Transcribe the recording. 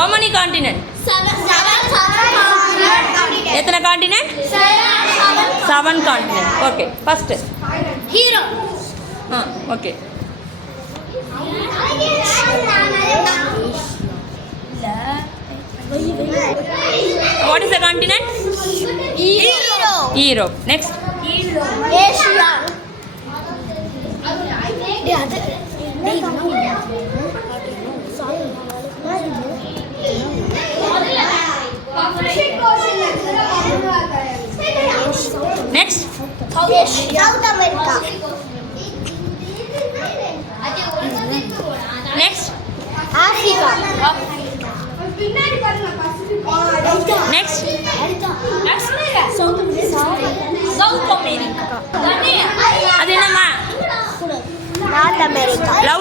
How many continent? எத்தனை காண்டினென்ட்? 7 continent. Okay, first hero. Okay. What is the continent? Europe. Next. Asia. Next. South America. Next. Africa. Next. South America. அது என்னம்மா? North America. Love